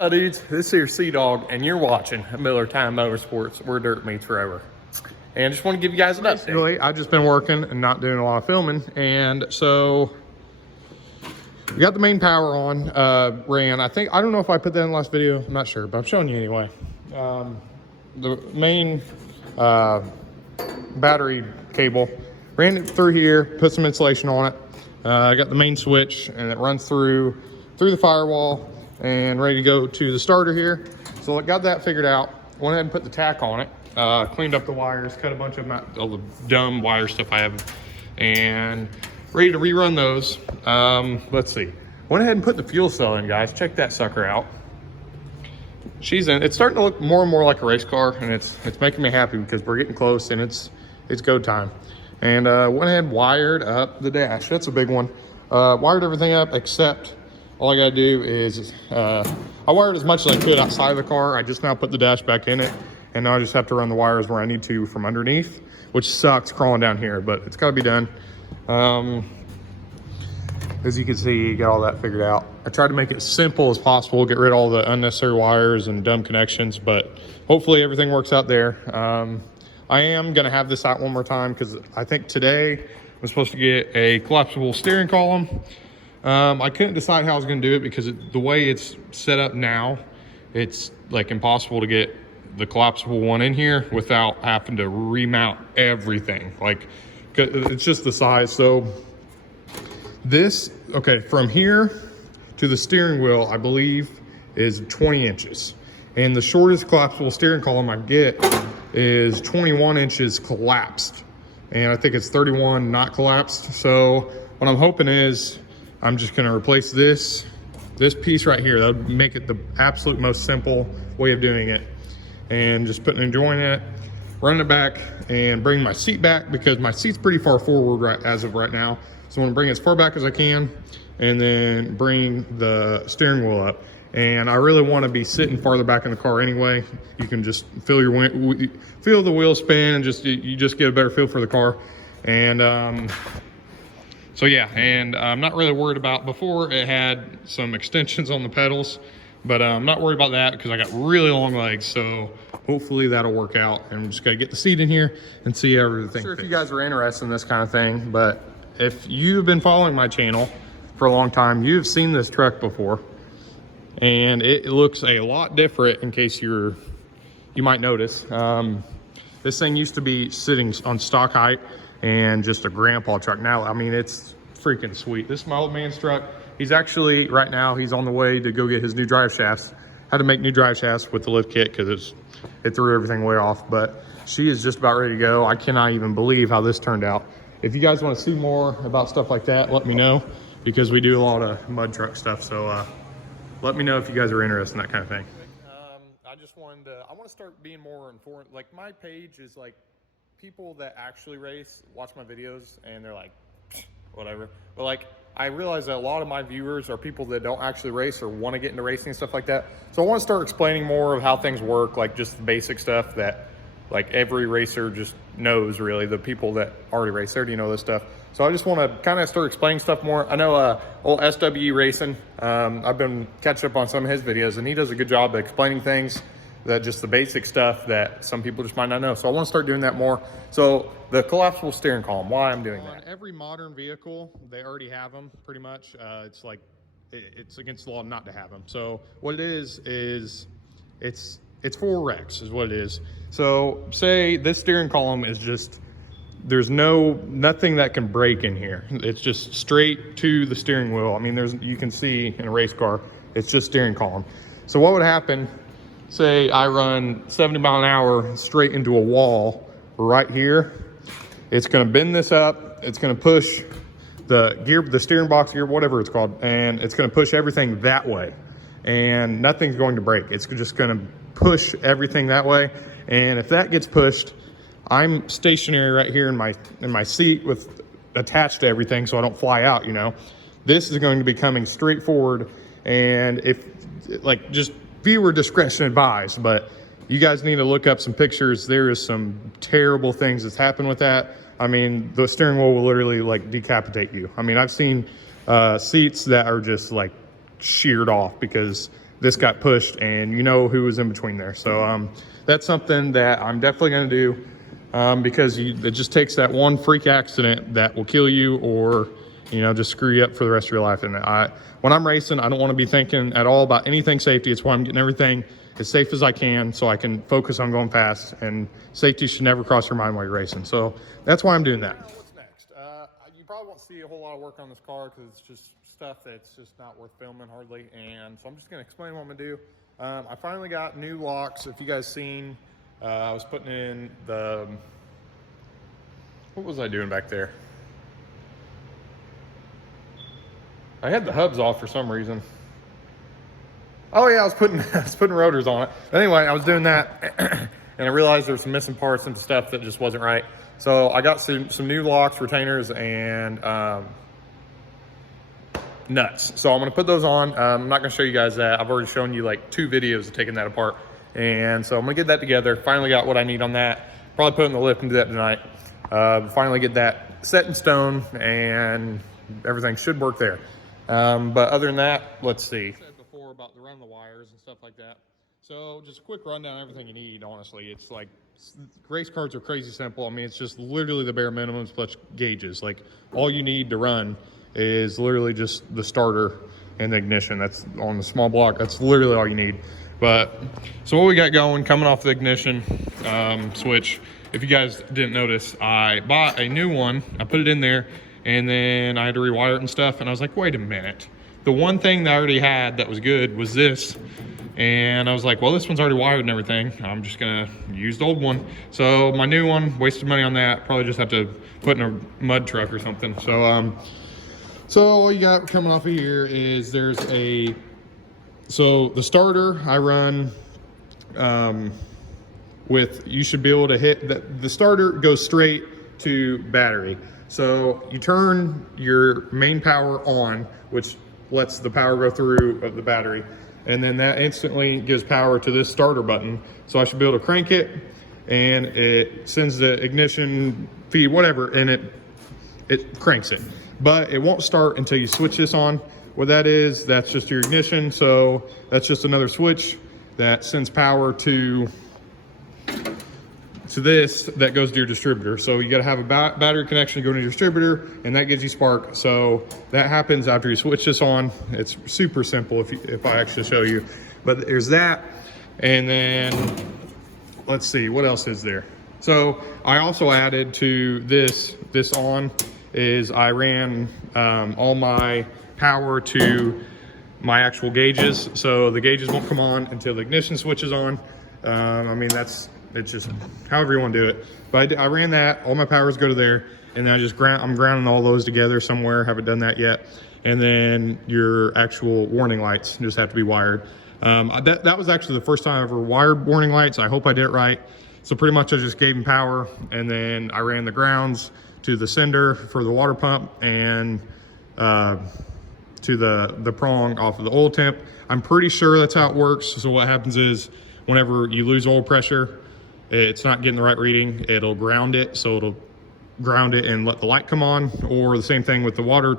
Hi dudes, this here Sea Dog, and you're watching Miller Time Motorsports, where dirt meets forever. And I just want to give you guys an update. Basically, I've just been working and not doing a lot of filming, and so we got the main power on, ran. I don't know if I put that in the last video, I'm not sure, but I'm showing you anyway. The main battery cable, ran it through here, put some insulation on it. I got the main switch, and it runs through the firewall and ready to go to the starter here. So I got that figured out, went ahead and put the tack on it, cleaned up the wires, cut a bunch of all the dumb wire stuff I have, and ready to rerun those. Let's see, went ahead and put the fuel cell in, guys. Check that sucker out. She's in. It's starting to look more and more like a race car, and it's making me happy because we're getting close and it's go time. And went ahead and wired up the dash. That's a big one. Wired everything up except all I gotta do is, I wired as much as I could outside of the car. I just now put the dash back in it, and now I just have to run the wires where I need to from underneath, which sucks crawling down here, but it's gotta be done. As you can see, got all that figured out. I tried to make it as simple as possible, get rid of all the unnecessary wires and dumb connections, but hopefully everything works out there. I am gonna have this out one more time because I think today I'm supposed to get a collapsible steering column. I couldn't decide how I was going to do it because the way it's set up now, it's like impossible to get the collapsible one in here without having to remount everything. Like, it's just the size. So this, okay, from here to the steering wheel, I believe is 20 inches. And the shortest collapsible steering column I get is 21 inches collapsed. And I think it's 31 not collapsed. So what I'm hoping is, I'm just gonna replace this piece right here. That would make it the absolute most simple way of doing it. And just putting a joint in it, running it back, and bring my seat back because my seat's pretty far forward as of right now. So I'm gonna bring it as far back as I can, and then bring the steering wheel up. And I really wanna be sitting farther back in the car anyway. You can just feel the wheel spin, and you just get a better feel for the car. And so yeah, and I'm not really worried about, before it had some extensions on the pedals, but I'm not worried about that because I got really long legs, so hopefully that'll work out. And I'm just gotta get the seat in here and see everything. I'm sure if you guys are interested in this kind of thing, but if you've been following my channel for a long time, you've seen this truck before, and it looks a lot different in case you might notice. This thing used to be sitting on stock height and just a grandpa truck. Now, I mean, it's freaking sweet. This is my old man's truck. He's actually, right now, he's on the way to go get his new drive shafts. Had to make new drive shafts with the lift kit because it threw everything way off, but she is just about ready to go. I cannot even believe how this turned out. If you guys want to see more about stuff like that, let me know, because we do a lot of mud truck stuff. So let me know if you guys are interested in that kind of thing. I just wanted to, I want to start being more informed. Like, my page is like, people that actually race watch my videos and they're like, whatever. But like, I realize that a lot of my viewers are people that don't actually race or want to get into racing and stuff like that. So I want to start explaining more of how things work, like just the basic stuff that like every racer just knows, really. The people that already race, they already know this stuff. So I just want to kind of start explaining stuff more. I know old SWE Racing, I've been catching up on some of his videos, and he does a good job of explaining things, that just the basic stuff that some people just might not know. So I want to start doing that more. So the collapsible steering column, why I'm doing that. On every modern vehicle, they already have them pretty much. It's like, it's against the law not to have them. So what it is it's for wrecks is what it is. So say this steering column is just, there's nothing that can break in here. It's just straight to the steering wheel. I mean, you can see in a race car, it's just steering column. So what would happen, say I run 70 mile an hour straight into a wall right here, it's gonna bend this up, it's gonna push the steering box gear, whatever it's called, and it's gonna push everything that way, and nothing's going to break. It's just gonna push everything that way. And if that gets pushed, I'm stationary right here in my seat with attached to everything so I don't fly out, you know. This is going to be coming straight forward, and if, like, just viewer discretion advised, but you guys need to look up some pictures. There is some terrible things that's happened with that. I mean, the steering wheel will literally like decapitate you. I mean, I've seen seats that are just like sheared off because this got pushed, and you know who was in between there. So that's something that I'm definitely going to do, because it just takes that one freak accident that will kill you, or just screw you up for the rest of your life. And when I'm racing, I don't want to be thinking at all about anything safety. It's why I'm getting everything as safe as I can so I can focus on going fast, and safety should never cross your mind while you're racing. So that's why I'm doing that. What's next? You probably won't see a whole lot of work on this car because it's just stuff that's just not worth filming hardly. And so I'm just going to explain what I'm going to do. I finally got new locks. If you guys seen, I was putting in what was I doing back there? I had the hubs off for some reason. Oh yeah, I was putting rotors on it. But anyway, I was doing that, and I realized there were some missing parts and stuff that just wasn't right. So I got some new locks, retainers, and nuts. So I'm gonna put those on. I'm not gonna show you guys that. I've already shown you like 2 videos of taking that apart. And so I'm gonna get that together. Finally got what I need on that. Probably put it in the lift and do that tonight. Finally get that set in stone, and everything should work there. But other than that, let's see. Before about the run of the wires and stuff like that. So just a quick rundown of everything you need. Honestly, it's like race cars are crazy simple. I mean, it's just literally the bare minimums plus gauges. Like all you need to run is literally just the starter and the ignition. That's on the small block. That's literally all you need. But so what we got going, coming off the ignition switch. If you guys didn't notice, I bought a new one. I put it in there, and then I had to rewire it and stuff. And I was like, wait a minute. The one thing that I already had that was good was this. And I was like, well, this one's already wired and everything. I'm just gonna use the old one. So my new one, wasted money on that. Probably just have to put in a mud truck or something. So so all you got coming off of here is so the starter I run with, you should be able to hit, the starter goes straight to battery. So you turn your main power on, which lets the power go through of the battery, and then that instantly gives power to this starter button. So I should be able to crank it, and it sends the ignition feed, whatever, and it cranks it. But it won't start until you switch this on. What that is, that's just your ignition. So that's just another switch that sends power to this that goes to your distributor. So you got to have a battery connection to go to your distributor, and that gives you spark. So that happens after you switch this on. It's super simple if I actually show you. But there's that, and then let's see what else is there. So I also added to this on is I ran all my power to my actual gauges. So the gauges won't come on until the ignition switch is on. I mean, it's just however you want to do it. But I ran that, all my powers go to there, and then I'm grounding all those together somewhere. Haven't done that yet. And then your actual warning lights just have to be wired. That was actually the first time I ever wired warning lights. I hope I did it right. So pretty much I just gave them power, and then I ran the grounds to the sender for the water pump, and to the prong off of the oil temp. I'm pretty sure that's how it works. So what happens is whenever you lose oil pressure, it's not getting the right reading, it'll ground it. So it'll ground it and let the light come on, or the same thing with the water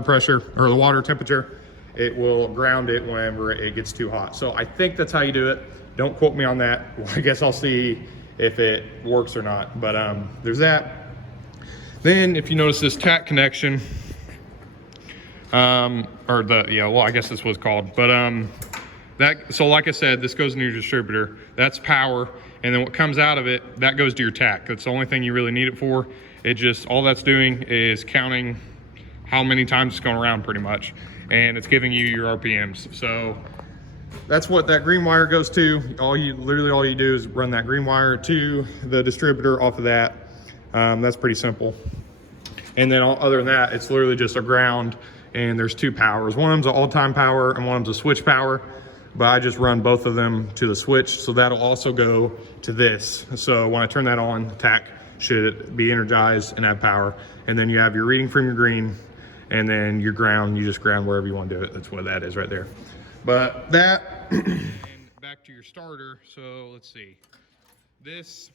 pressure or the water temperature. It will ground it whenever it gets too hot. So I think that's how you do it. Don't quote me on that. Well, I guess I'll see if it works or not. But there's that. Then if you notice this tack connection, I guess this was called, but so like I said, this goes into your distributor. That's power, and then what comes out of it, that goes to your tack. That's the only thing you really need it for. All that's doing is counting how many times it's going around pretty much, and it's giving you your RPMs. So that's what that green wire goes to. Literally all you do is run that green wire to the distributor off of that. That's pretty simple. And then other than that, it's literally just a ground, and there's 2 powers. One of them's an all-time power and one of them's a switch power, but I just run both of them to the switch. So that'll also go to this. So when I turn that on, the tack should be energized and have power. And then you have your reading from your green, and then your ground, you just ground wherever you want to do it. That's what that is right there. But that, and back to your starter. So let's see, this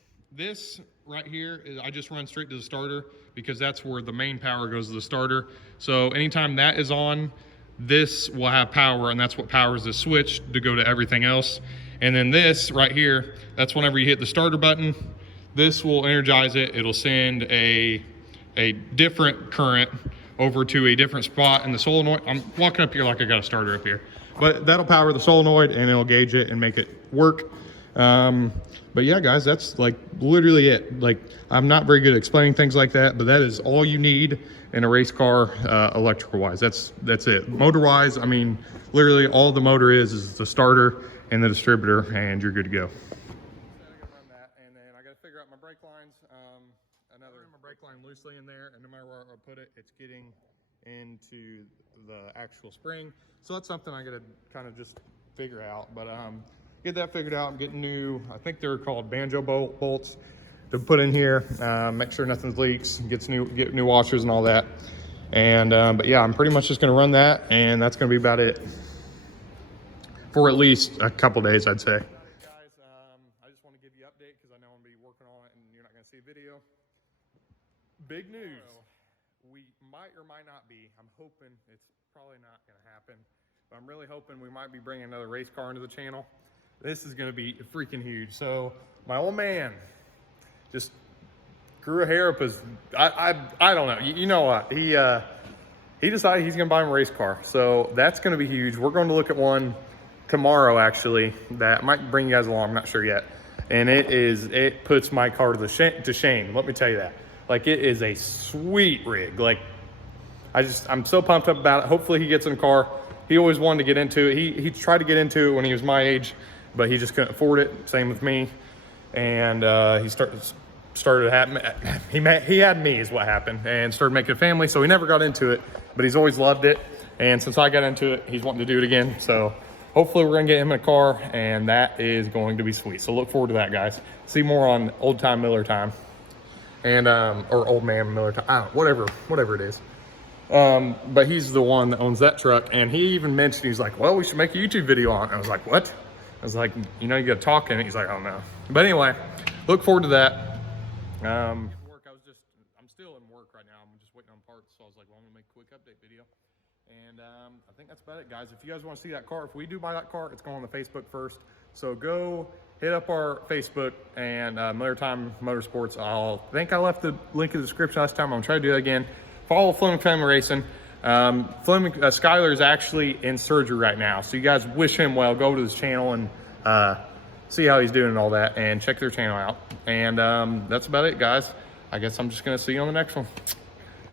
right here is, I just run straight to the starter because that's where the main power goes to the starter. So anytime that is on, this will have power, and that's what powers the switch to go to everything else. And then this right here, that's whenever you hit the starter button, this will energize it. It'll send a different current over to a different spot in the solenoid. I'm walking up here like I got a starter up here, but that'll power the solenoid and it'll gauge it and make it work. But yeah, guys, that's like literally it. Like, I'm not very good at explaining things like that, but that is all you need in a race car, electrical wise. That's it. Motor wise, I mean, literally all the motor is the starter and the distributor, and you're good to go. And then I got to figure out my brake lines. My brake line loosely in there, and no matter where I put it, it's getting into the actual spring. So that's something I got to kind of just figure out. But get that figured out. I'm getting new, I think they're called banjo bolts to put in here. Make sure nothing leaks. Get new washers and all that. And but yeah, I'm pretty much just going to run that, and that's going to be about it for at least a couple days, I'd say. Guys, I just want to give you an update because I know I'm going to be working on it and you're not going to see a video. Big news. We might or might not be. I'm hoping it's probably not going to happen. But I'm really hoping we might be bringing another race car into the channel. This is going to be freaking huge. So my old man just grew a hair up his, I don't know. You know what? He decided he's going to buy him a race car. So that's going to be huge. We're going to look at one tomorrow, actually, that might bring you guys along. I'm not sure yet. And it puts my car to shame. Let me tell you that. Like, it is a sweet rig. Like, I'm so pumped up about it. Hopefully he gets in the car. He always wanted to get into it. He tried to get into it when he was my age, but he just couldn't afford it. Same with me. And he started having, he had me is what happened, and started making a family. So he never got into it, but he's always loved it. And since I got into it, he's wanting to do it again. So hopefully we're gonna get him in a car, and that is going to be sweet. So look forward to that, guys. See more on Old Time Miller Time, and or Old Man Miller Time, I don't know, whatever it is. But he's the one that owns that truck, and he even mentioned, he's like, well, we should make a YouTube video on it. I was like, what? I was like, you know, you gotta talk in it. He's like, oh no. But anyway, look forward to that. I'm still in work right now. I'm just waiting on parts. So I was like, well, I'm gonna make a quick update video. And I think that's about it, guys. If you guys want to see that car, if we do buy that car, it's going on the Facebook first. So go hit up our Facebook and Miller Time Motorsports. I think I left the link in the description last time. I'm gonna try to do that again. Follow Fleming Family Racing. Skyler is actually in surgery right now, so you guys wish him well. Go to his channel and see how he's doing and all that, and check their channel out. And that's about it, guys. I guess I'm just gonna see you on the next one.